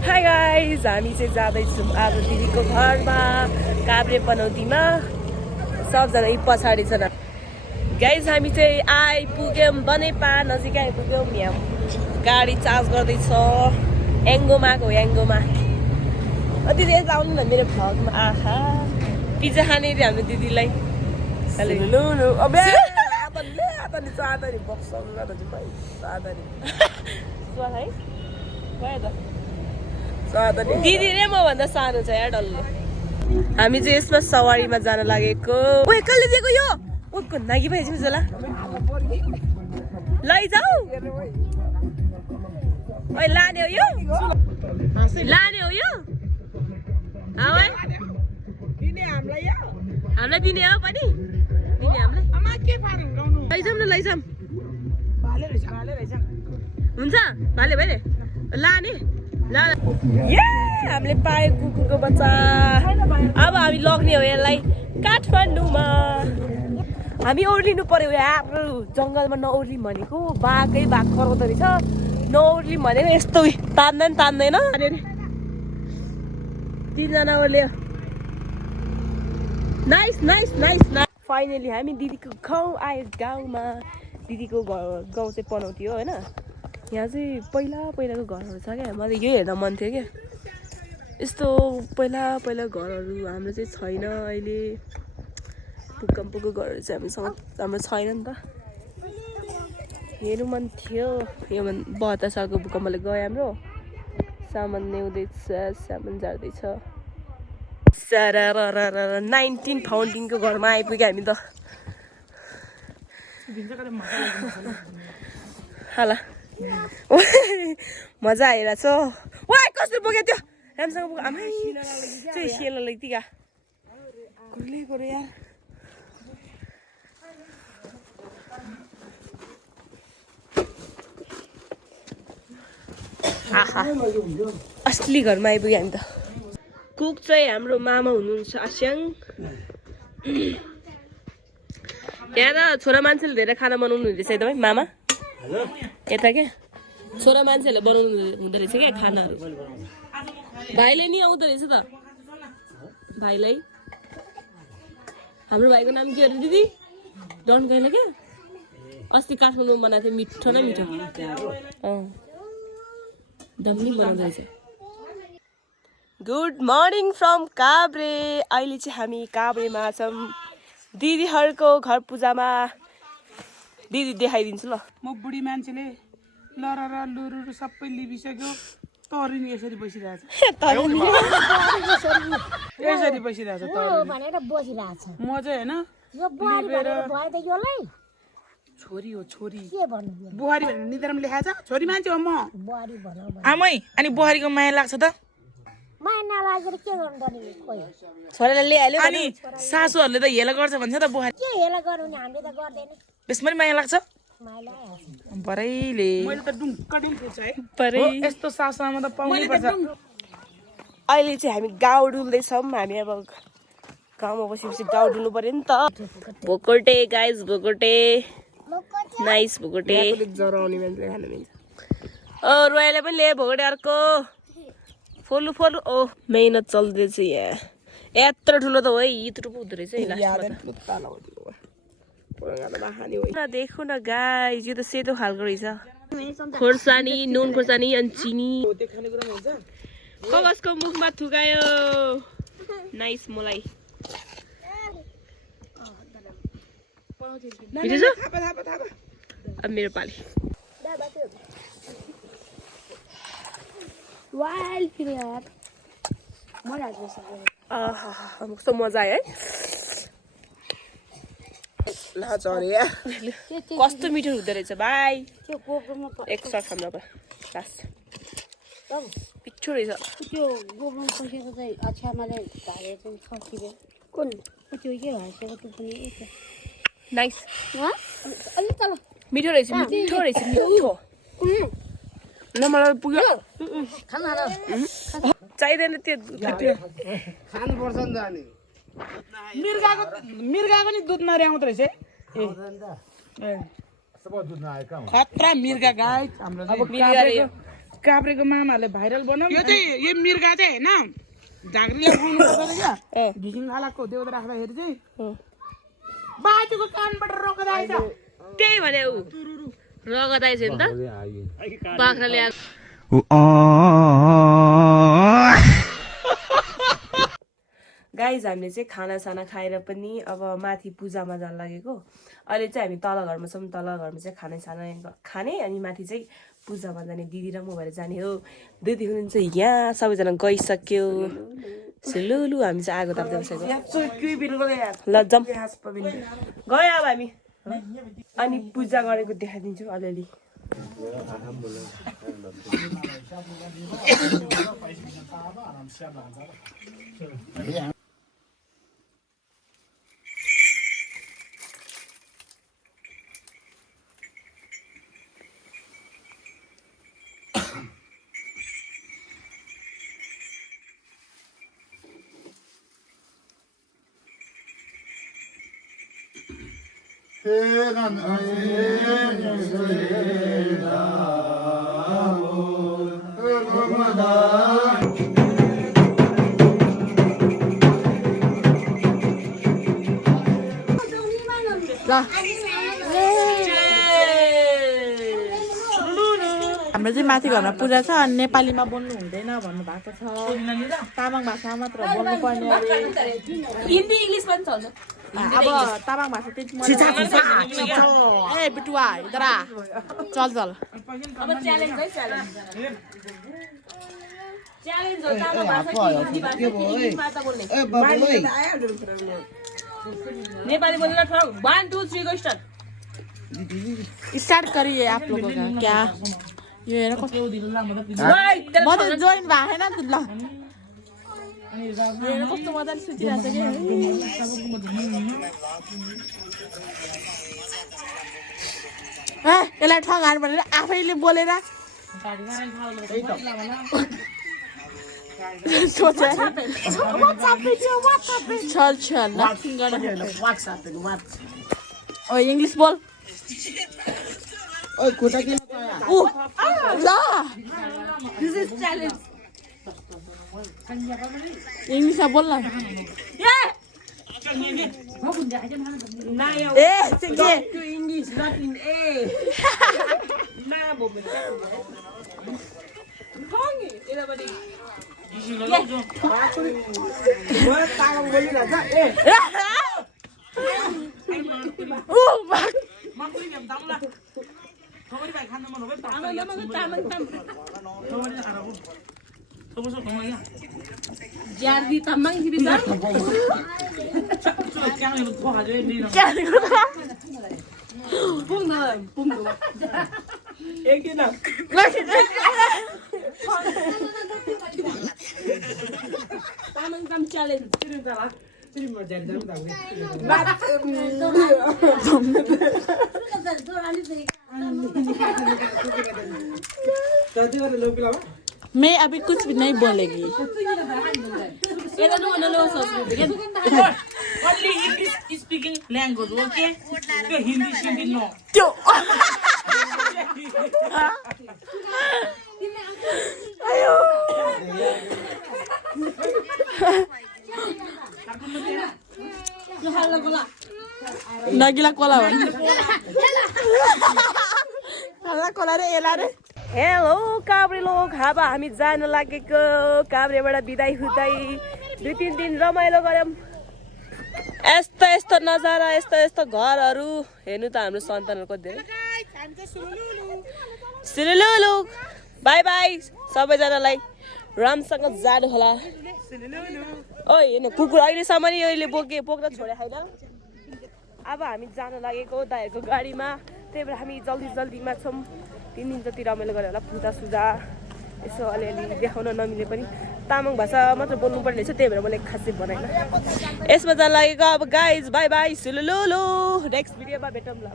Hi guys, हामी चाहिँ जाँदैछौँ अब दिदीको घरमा काभ्रे पनौतीमा। सबजना यी पछाडि छ। गाइज हामी चाहिँ आइपुग्यौँ, बनेपा नजिक आइपुग्यौँ। यहाँ गाडी चार्ज गर्दैछ। एङ्गोमाको एङ्गोमा दिदी यता आउनु न मेरो भ्लगमा। आहा पिज्जा खाने रे हाम्रो दिदीलाई। दिदी रे म भन्दा सानो छ यार डल्लो। हामी चाहिँ यसमा सवारीमा जान लागेको। ओए कसले दिएको यो? ओ नागी भाइ चाहिँ जला लैजाऊ। ओए लाने हो यो? लाने हो यो? हामीलाई दिने हो पनि? दिने हामीलाई? लैजाऊँ न लैजाऊँ। हुन्छ भाले भाइले लाने ला। हामीले पायो कुकुरको बच्चा। अब हामी लग्ने हो यसलाई काठमाडौँमा। हामी ओर्लिनु पर्यो हाम्रो जङ्गलमा। नओर्लिम भनेको बाघै बाघ कराउँदो रहेछ। नओर्लिम भनेको यस्तो तान्दैन तान्दैन। तिनजना ओर्ल्यो। Nice nice nice nice. Finally हामी दिदीको गाउँ आयो। गाउँमा दिदीको गाउँ चाहिँ पनौती हो होइन। यहाँ चाहिँ पहिलाको घरहरू छ क्या। मलाई यही हेर्न मन थियो क्या। यस्तो पहिला घरहरू हाम्रो चाहिँ छैन अहिले। भूकम्पको घरहरू चाहिँ हाम्रो छैन नि त। हेर्नु मन थियो। यो 72 सालको भूकम्पले गयो हाम्रो। सामान ल्याउँदैछ, सामान झार्दैछ। 19 फाउन्डिङको घरमा आइपुग्यो हामी त। हाला मजा आइरहेछ। वा कसले बोक्यो त्यो? राम्रोसँग बोक। आमै चाहिँ सेलो लैदिका कुर्ले गऱ्यो यार। आहा असली घरमा आइपुग्यो हामी त। कुक चाहिँ हाम्रो मामा हुनुहुन्छ आस्याङ। यहाँ त छोरा मान्छेले धेरै खाना बनाउनु हुँदैछ एकदमै। मामा यता क्या छोरा मान्छेहरूले बनाउनु हुँदो रहेछ क्या खानाहरू। भाइले नि आउँदो रहेछ त। भाइलाई हाम्रो भाइको नाम के अरे दिदी? डन गाइला क्या। अस्ति काठमाडौँमा बनाएको थियो। मिठो न मिठो डम्ली बनाउँदो रहेछ। Good morning from Kavre. अहिले चाहिँ हामी काभ्रेमा छौँ दिदीहरूको घर पूजामा। दिदी देखाइदिन्छु ल। म बुढी मान्छेले लर लुरु सबै लिबिसक्यो। तरिनी यसरी बसिरहेछ। यसरी बसिरहेछ भनेर बसिरहेछ। म चाहिँ होइन छोरी हो छोरी। बुहारी भनेर निधारमा लेखाएको छ। छोरी मान्छे हो म। आमै अनि बुहारीको माया लाग्छ त? छोराले ल्याइहाल्यो अनि सासूहरूले त हेला गर्छ भन्छ त बुहारी। त्यसमा माया लाग्छ परैले। मैले त डुङ्कडिङ खोज्छ है परै। यस्तो सासूमा त पाउनै पर्छ। अहिले चाहिँ हामी गाउँ डुल्दैछौँ। हामी अब गाउँमा बसेपछि गाउँ डुल्नु पर्यो नि त। भोकोटे गाइस भोकोटे नाइस भोकोटे। जराउने मान्छेले खानु मिल्छ। रोयाले पनि ल्यायो भोकोटे अर्को। फोलु फोलु ओ मेहनत चल्दैछ यहाँ। यत्रो ठुलो त हो है। यत्रो पो हुँदो रहेछ है। देखो न गाइस यो त सेतो खालको रहेछ। खोर्सानी नुन खोर्सानी अनि चिनी। कसको मुखमा थुकायो? नाइस मलाई। अब मेरो पाली। कस्तो मजा आयो है। कस्तो मिठो हुँदो रहेछ भाइ। एक सर खाना पिच्छो रहेछ। त्यो गोब्रो पसेको चाहिँ अछामाले धारे चाहिँ खसिबे कुन त्यो के भाइसेको त्यो पनि एक नाइस। अलि तल मिठो रहेछ मिठो रहेछ मिठो। न मलाई पुग्यो खाना र चाहिदैन त्यो खानु पर्छ नि त। अनि मिर्गाको नि दुध नर्याउँदो रहेछ है। खतरा मिर्गा गाई हाम्रो। काभ्रेको मामाहरूले भाइरल बनाउनु यो चाहिँ यो मिर्गा चाहिँ हैन झाँक्रीले खाउनु पर्छ क्या ढिसिङ खालाको देउत राख्दाखेरि चाहिँ बाजुको कानबाट रगत आएछ त्यही भने ऊ रगत आएछ नि त बाख्राले गाइज हामीले चाहिँ खानासाना खाएर पनि अब माथि पूजामा जान लागेको अहिले चाहिँ हामी तल घरमा छौँ तल घरमा चाहिँ खानासाना खाने अनि माथि चाहिँ पूजामा जाने दिदी र म भएर जाने हो दिदी हुनुहुन्छ यहाँ सबैजना गइसक्यो लुलु हामी चाहिँ आगो ताप्दै बसेको ल जाउँ गयो अब हामी अनि पूजा गरेको देखाइदिन्छु अलिअलि हाम्रो चाहिँ माथि घरमा पूजा छ अनि नेपालीमा बोल्नु हुँदैन भन्नु भएको छ तामाङ भाषा मात्र बोल्नु पर्ने हिन्दी इङ्ग्लिस पनि चल्छ अब तामाङ भाषा त्यति ए बिटुवा इधर आ चल चल अब च्यालेन्ज है च्यालेन्ज च्यालेन्ज हो तामाङ भाषा कि हिन्दी भाषा कि इङ्ग्लिसमा त बोल्ने नेपाली बोल्न ठाउँ 1 2 3 गो स्टार्ट करिए आप लोगों का क्या यो हेर कस्तो म त जोइन भएन त ल हेर कस्तो मजाले सुतिरहेछ कि यसलाई ठगार भनेर आफैले बोलेर इंग्लिश बोल इंग्लिश बोल ना English, not in A. Jadi tamang sih bisa. Pum dah, pum tu. Ek dia nak. Tamang tam challenge. Terus dah lah. Terus mau jadi dalam tahu. मैं अभी कुछ भी नहीं बोलेगी Only English speaking language, okay? Hindi Hindi no. Ayo. Nagila kola. Hala kola re ela re. Hello Kavre लोग अब हामी जान लागेको काभ्रेबाट बिदाई हुँदै 2-3 दिन रमाइलो गर्यौं यस्तो यस्तो नजारा यस्तो यस्तो घरहरू हेर्नु त हाम्रो सन्तानहरुको धेरै सिलुलुलु बाइ बाइ सबैजनालाई रामसँग जानु होला ओइ हेर्नु कुकुर अहिलेसम्म नि यसले बोक्न छोडे छैन अब हामी जान लागेको दाइहरुको गाडीमा त्यही भएर हामी जल्दीमा छौं 3 दिन जति रमाइलो गरे होला पूजा सुजा यसो अलिअलि देखाउन नमिले पनि तामाङ भाषा मात्र बोल्नु पर्ने छ त्यही भएर मैले खासै बनाइन यसमा जान लागेको अब गाइज बाइ बाइ सुलुलुलु नेक्स्ट भिडियोमा भेटौँ ल